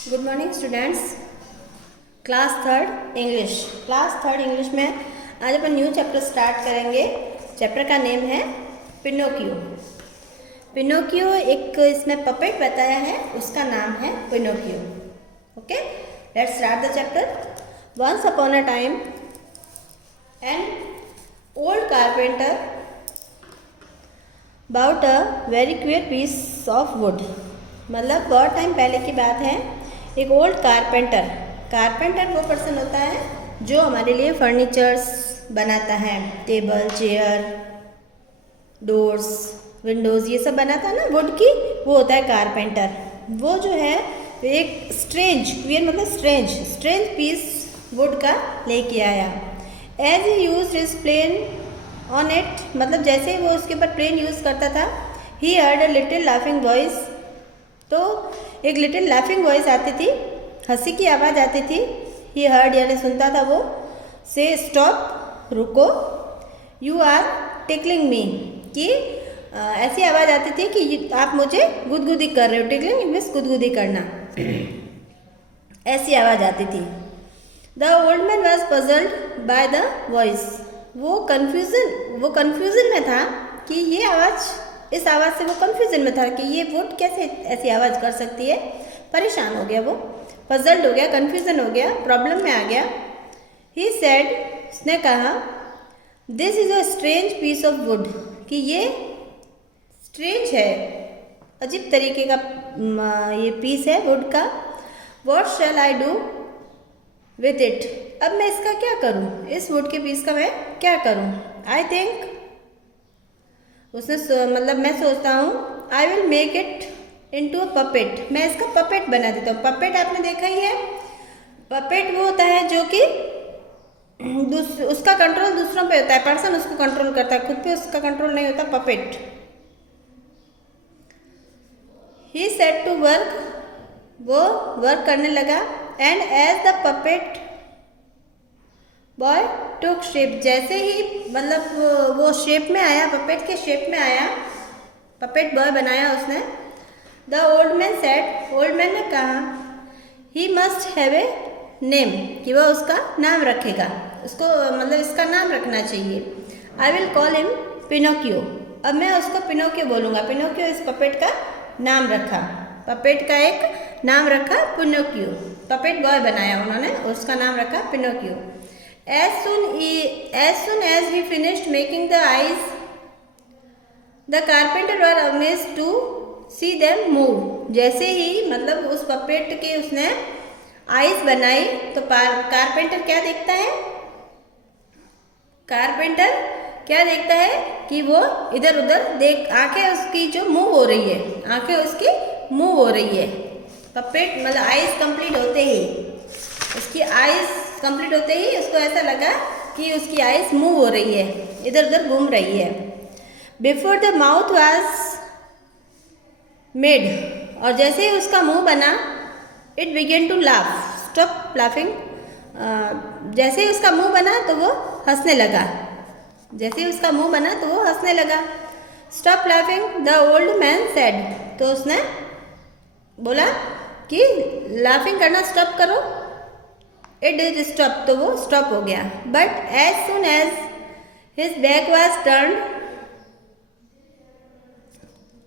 Good morning students. Class third English में आज अपन न्यू चैप्टर स्टार्ट करेंगे। चैप्टर का नेम है पिनोकियो। पिनोकियो एक इसमें पपेट बताया है, उसका नाम है Pinocchio. Okay, let's start the chapter. Once upon a time an old carpenter bought a very queer piece of wood. मतलब बहुत टाइम पहले की बात है। एक ओल्ड कारपेंटर वो पर्सन होता है जो हमारे लिए फर्नीचर्स बनाता है, टेबल, चेयर, डोर्स, विंडोज़, ये सब बनाता है ना वुड की, वो होता है कारपेंटर। वो जो है एक स्ट्रेंज पीस वुड का लेके आया। As he use his plane on it, मतलब जैसे ही वो उसके ऊपर प्लेन यूज़ करता था, he heard a little laughing voice. तो एक लिटिल लाफिंग वॉइस आती थी, हंसी की आवाज़ आती थी। ही हर्ड यानी सुनता था वो, से स्टॉप, रुको, यू आर टिकलिंग मी, कि ऐसी आवाज़ आती थी कि आप मुझे गुदगुदी कर रहे हो। टिकलिंग मीन्स गुदगुदी करना, ऐसी आवाज़ आती थी। The old man was puzzled by the voice. वो कन्फ्यूज़न में था कि ये आवाज़, इस आवाज़ से वो कन्फ्यूज़न में था कि ये वुड कैसे ऐसी आवाज़ कर सकती है। परेशान हो गया वो, पजल्ड हो गया, कन्फ्यूज़न हो गया, प्रॉब्लम में आ गया। ही सेड, उसने कहा, this is a strange piece of wood, कि ये स्ट्रेंज है, अजीब तरीके का ये पीस है वुड का। What shell I do with it, अब मैं इसका क्या करूँ, इस वुड के पीस का मैं क्या करूँ। आई थिंक, उसने मतलब मैं सोचता हूँ, I will make it into a puppet, मैं इसका पपेट बना देता हूँ। पपेट आपने देखा ही है, पपेट वो होता है जो कि उसका कंट्रोल दूसरों पे होता है, पर्सन उसको कंट्रोल करता है, खुद पे उसका कंट्रोल नहीं होता। Puppet. He set to work, वो वर्क करने लगा। And as the puppet boy took shape, जैसे ही मतलब वो शेप में आया, पपेट के शेप में आया, पपेट बॉय बनाया उसने। The old man said, old man ने कहा, he must have a name, कि वह उसका नाम रखेगा, उसको मतलब इसका नाम रखना चाहिए। I will call him Pinocchio, अब मैं उसको पिनोकियो बोलूँगा। पिनोकियो इस पपेट का नाम रखा, पपेट का एक नाम रखा पिनोकियो। पपेट बॉय बनाया उन्होंने, उसका नाम रखा Pinocchio. As soon as he finished making the eyes, the carpenter were amazed to see them move. जैसे ही मतलब उस पपेट के उसने आईज बनाई तो कारपेंटर क्या देखता है, कारपेंटर क्या देखता है कि वो इधर उधर देख, आंखें उसकी जो मूव हो रही है, आंखें उसकी मूव हो रही है। पपेट मतलब आईज कंप्लीट होते ही, उसकी आईज कंप्लीट होते ही उसको ऐसा लगा कि उसकी आईज मूव हो रही है, इधर उधर घूम रही है। Before the mouth was made, और जैसे ही उसका मुंह बना, it began to laugh, stop laughing, जैसे ही उसका मुंह बना तो वो हंसने लगा, जैसे ही उसका मुंह बना तो वो हंसने लगा। Stop laughing, the old man said, तो उसने बोला कि लाफिंग करना स्टॉप करो। इट डिड स्टॉप, तो वो स्टॉप हो गया। But as soon as his back was turned,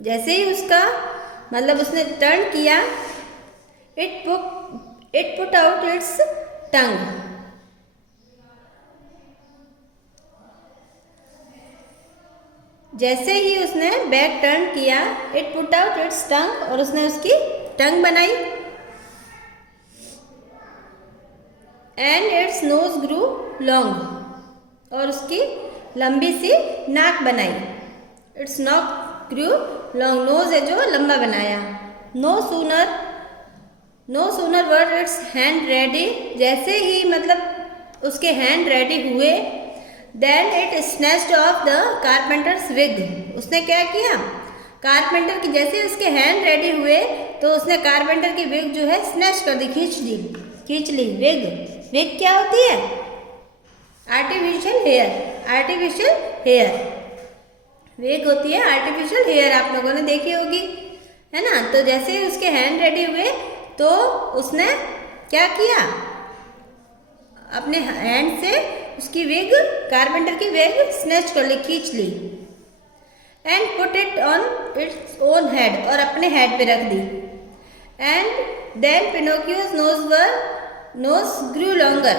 जैसे ही उसका मतलब उसने टर्न किया, it put out its tongue, जैसे ही उसने बैक टर्न किया, it put out its tongue, और उसने उसकी टंग बनाई। And its nose grew long, और उसकी लंबी सी नाक बनाई। Its nose grew long, nose है जो लंबा बनाया। No sooner were its hand ready, जैसे ही मतलब उसके हैंड रेडी हुए, then it snatched off the carpenter's wig, उसने क्या किया, कारपेंटर की जैसे उसके हैंड रेडी हुए तो उसने कारपेंटर की विग जो है स्नैच कर दी, खींच ली। विग क्या होती है, आर्टिफिशियल हेयर, विग होती है आर्टिफिशियल हेयर, आप लोगों ने देखी होगी, है ना। तो जैसे ही उसके हैंड रेडी हुए तो उसने क्या किया, अपने हैंड से उसकी विग, कारपेंटर की विग स्नैच कर ली, खींच ली, and put it on its own head, और अपने हेड पे रख दी। And then Pinocchio's nose grew longer,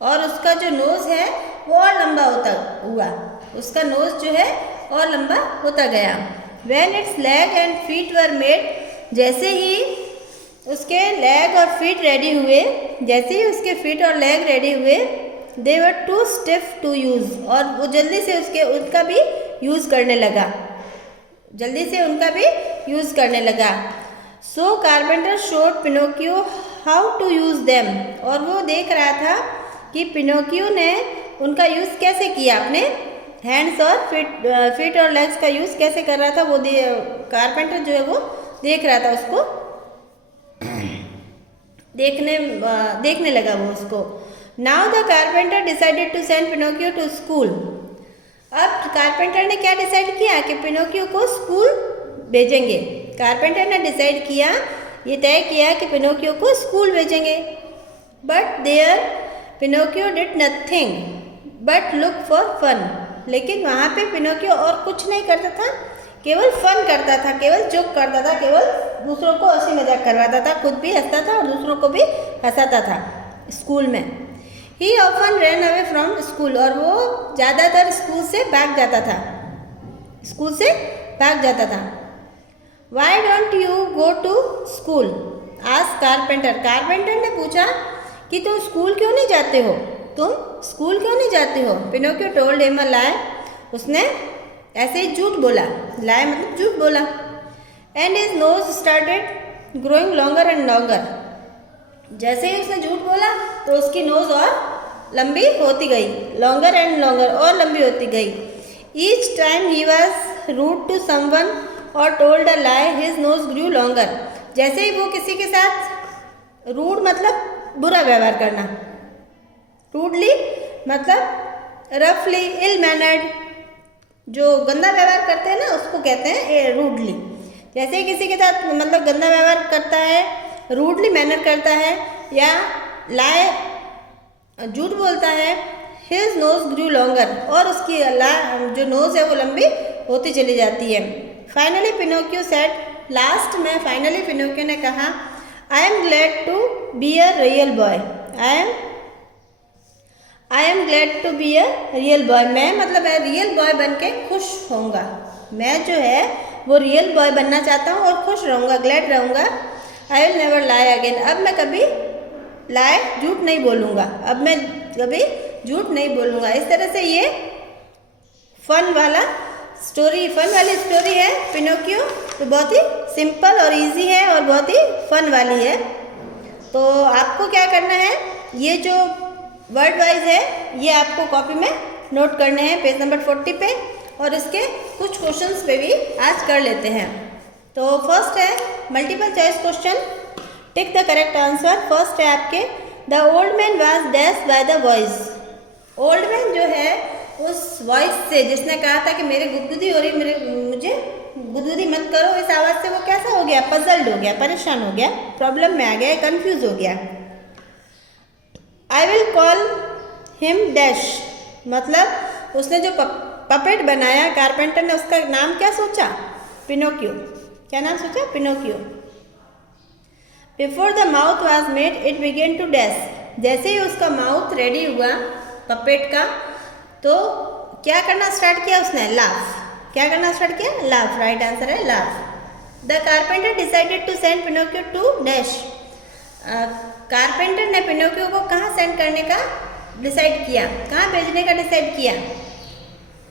और उसका जो नोज है वो और लंबा होता हुआ, उसका नोज जो है और लंबा होता गया। When its leg and feet were made, जैसे ही उसके लेग और फीट रेडी हुए, जैसे ही उसके फीट और लेग रेडी हुए, they were too stiff to use, और वो जल्दी से उनका भी यूज़ करने लगा, जल्दी से उनका भी यूज़ करने लगा। So carpenter showed Pinocchio how to use them, और वो देख रहा था कि पिनोकियो ने उनका यूज़ कैसे किया, अपने हैंड्स और फीट और लेग्स का यूज़ कैसे कर रहा था, वो कारपेंटर जो है वो देख रहा था, उसको देखने लगा वो उसको। Now the carpenter decided to send Pinocchio to school. अब कारपेंटर ने क्या डिसाइड किया कि पिनोकियो को स्कूल भेजेंगे। कारपेंटर ने डिसाइड किया, ये तय किया कि पिनोकियो को स्कूल भेजेंगे। But there Pinocchio did nothing but look for fun, लेकिन वहाँ पे पिनोकियो और कुछ नहीं करता था, केवल फन करता था, केवल जोक करता था, केवल दूसरों को हंसी मजाक करवाता था, खुद भी हंसता था और दूसरों को भी हंसाता था स्कूल में। ही often run away from school, और वो ज़्यादातर स्कूल से भाग जाता था, स्कूल से भाग जाता था। Why don't you go to school, asked carpenter. Carpenter ने पूछा कि तुम स्कूल क्यों नहीं जाते हो, तुम स्कूल क्यों नहीं जाते हो। पिनोकियो टोल्ड हिम अ लाई, उसने ऐसे ही झूठ बोला, लाई मतलब झूठ बोला। And his nose started growing longer and longer, जैसे ही उसने झूठ बोला तो उसकी नोज और लंबी होती गई, लॉन्गर एंड लॉन्गर, और लंबी होती गई। Each time he was rude to someone और told a lie his nose grew longer, जैसे ही वो किसी के साथ रूड मतलब बुरा व्यवहार करना, रूडली मतलब रफली, इल मैनर्ड, जो गंदा व्यवहार करते हैं ना उसको कहते हैं रूडली। जैसे ही किसी के साथ मतलब गंदा व्यवहार करता है, रूडली मैनर करता है या लाए झूठ बोलता है, हिज नोज ग्रू लॉन्गर, और उसकी जो नोज है वो लंबी होती चली जाती है। फाइनली पिनोकियो सेड, लास्ट में फाइनली पिनोकियो ने कहा, I am glad to be a real boy, I am glad to be a real boy, मैं मतलब रियल बॉय बन के खुश होऊंगा, मैं जो है वो रियल बॉय बनना चाहता हूँ और खुश रहूँगा, ग्लैड रहूँगा। I will never lie again, अब मैं कभी झूठ नहीं बोलूँगा, अब मैं कभी झूठ नहीं बोलूँगा। इस तरह से ये फन वाली स्टोरी है पिनोकियो, तो बहुत ही सिंपल और इजी है और बहुत ही फन वाली है। तो आपको क्या करना है, ये जो वर्ड वाइज है ये आपको कॉपी में नोट करने हैं पेज नंबर 40 पे, और इसके कुछ क्वेश्चंस पे भी आज कर लेते हैं। तो फर्स्ट है multiple choice question, tick the correct answer. First है आपके, the old man was dash by the voice. Old man जो है उस वॉइस से, जिसने कहा था कि मेरे गुदगुदी हो रही, मुझे गुदगुदी मत करो, इस आवाज़ से वो कैसा हो गया, पजल्ड हो गया, परेशान हो गया, प्रॉब्लम में आ गया, कंफ्यूज हो गया। I will call him dash, मतलब उसने जो पपेट बनाया कारपेंटर ने, उसका नाम क्या सोचा, पिनोकियो। क्या नाम सोचा, Pinocchio. Before the mouth was made it began to dash, जैसे ही उसका माउथ रेडी हुआ पपेट का, तो क्या करना स्टार्ट किया उसने, लाफ। क्या करना स्टार्ट किया, लाफ, राइट आंसर है laugh. The carpenter decided to send Pinocchio to dash, carpenter ने पिनोकियो को कहाँ सेंड करने का डिसाइड किया, कहाँ भेजने का डिसाइड किया,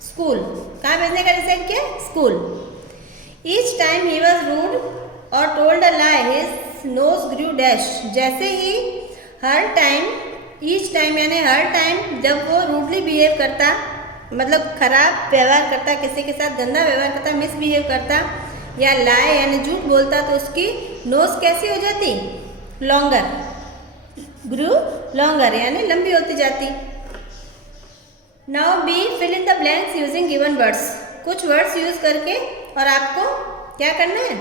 स्कूल। कहाँ भेजने का डिसाइड किया, school. Each time he was rude और told a lie his nose grew dash, जैसे ही हर टाइम, ईच टाइम यानी हर टाइम जब वो रूडली बिहेव करता, मतलब खराब व्यवहार करता, किसी के साथ गंदा व्यवहार करता, मिसबिहेव करता, या लाई यानी झूठ बोलता, तो उसकी नोज कैसी हो जाती, लॉन्गर, ग्रू लॉन्गर यानी लंबी होती जाती। Now be fill in the blanks using given words, कुछ वर्ड्स यूज करके और आपको क्या करना है,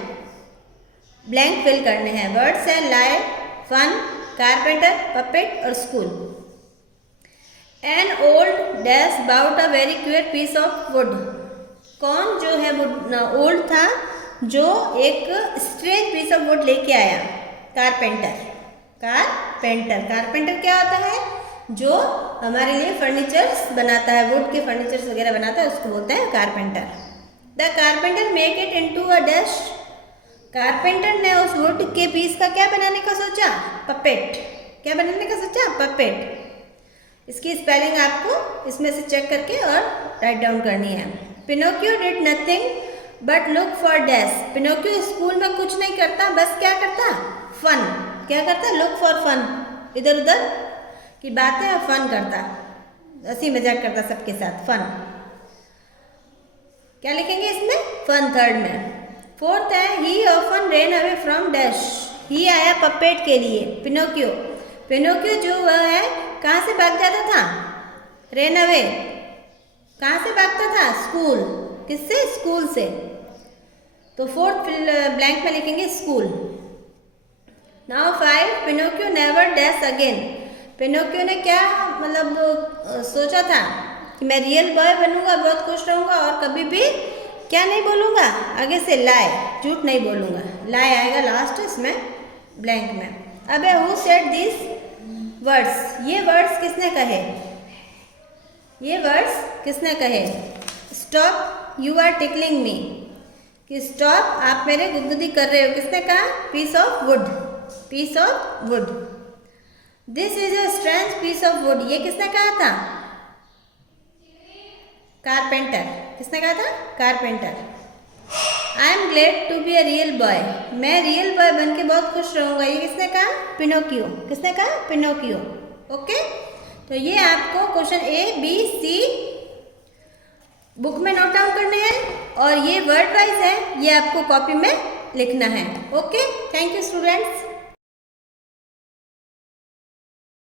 ब्लैंक फिल करने हैं। वर्ड्स हैं लाई, फन, कारपेंटर, पपेट और school. An old dash bought a very queer piece of wood. कौन जो है ओल्ड था जो एक स्ट्रेंज पीस ऑफ वुड लेके आया? कारपेंटर। कारपेंटर, कारपेंटर क्या होता है? जो हमारे लिए फर्नीचर्स बनाता है, वुड के फर्नीचर्स वगैरह बनाता है, उसको बोलते हैं carpenter. The carpenter make it into a dash. Carpenter ने उस वुड के पीस का क्या बनाने का सोचा? पपेट। क्या बनाने का सोचा? पपेट। इसकी स्पेलिंग आपको इसमें से चेक करके और राइट डाउन करनी है। Pinocchio did nothing but look for dash. Pinocchio school में कुछ नहीं करता, बस क्या करता? फन। क्या करता? Look for fun. इधर उधर की बातें और फन करता, हंसी मजाक करता सबके साथ, फन। क्या लिखेंगे इसमें? फन थर्ड में। फोर्थ है he often ran away from dash. He आया पपेट के लिए, पिनोकियो। पिनोकियो जो वह है कहाँ से भाग जाता था? Rain away. कहाँ से भागता था? स्कूल। किससे? स्कूल से। तो फोर्थ ब्लैंक में लिखेंगे school. Now 5 Pinocchio never dash again. Pinocchio ने क्या सोचा था कि मैं रियल बॉय बनूंगा, बहुत खुश रहूंगा और कभी भी क्या नहीं बोलूंगा? आगे से लाई, झूठ नहीं बोलूंगा। लाई आएगा लास्ट इसमें ब्लैंक में। अब हु सेड दिस वर्ड्स। ये वर्ड्स किसने कहे? ये वर्ड्स किसने कहे? स्टॉप यू आर टिकलिंग मी। कि स्टॉप, आप मेरे गुदगुदी कर रहे हो। किसने कहा? Piece of wood. Piece of wood. This is a strange piece of wood. ये किसने कहा था? कारपेंटर। किसने कहा था? Carpenter. I am glad to be a real boy. मैं रियल बॉय बन के बहुत खुश रहूंगा। ये किसने कहा? पिनोकियो। किसने कहा? पिनोकियो। ओके, तो ये आपको question A, B, C book में नोट डाउन करने हैं और ये वर्ड वाइज है, ये आपको कॉपी में लिखना है। Okay, thank you students.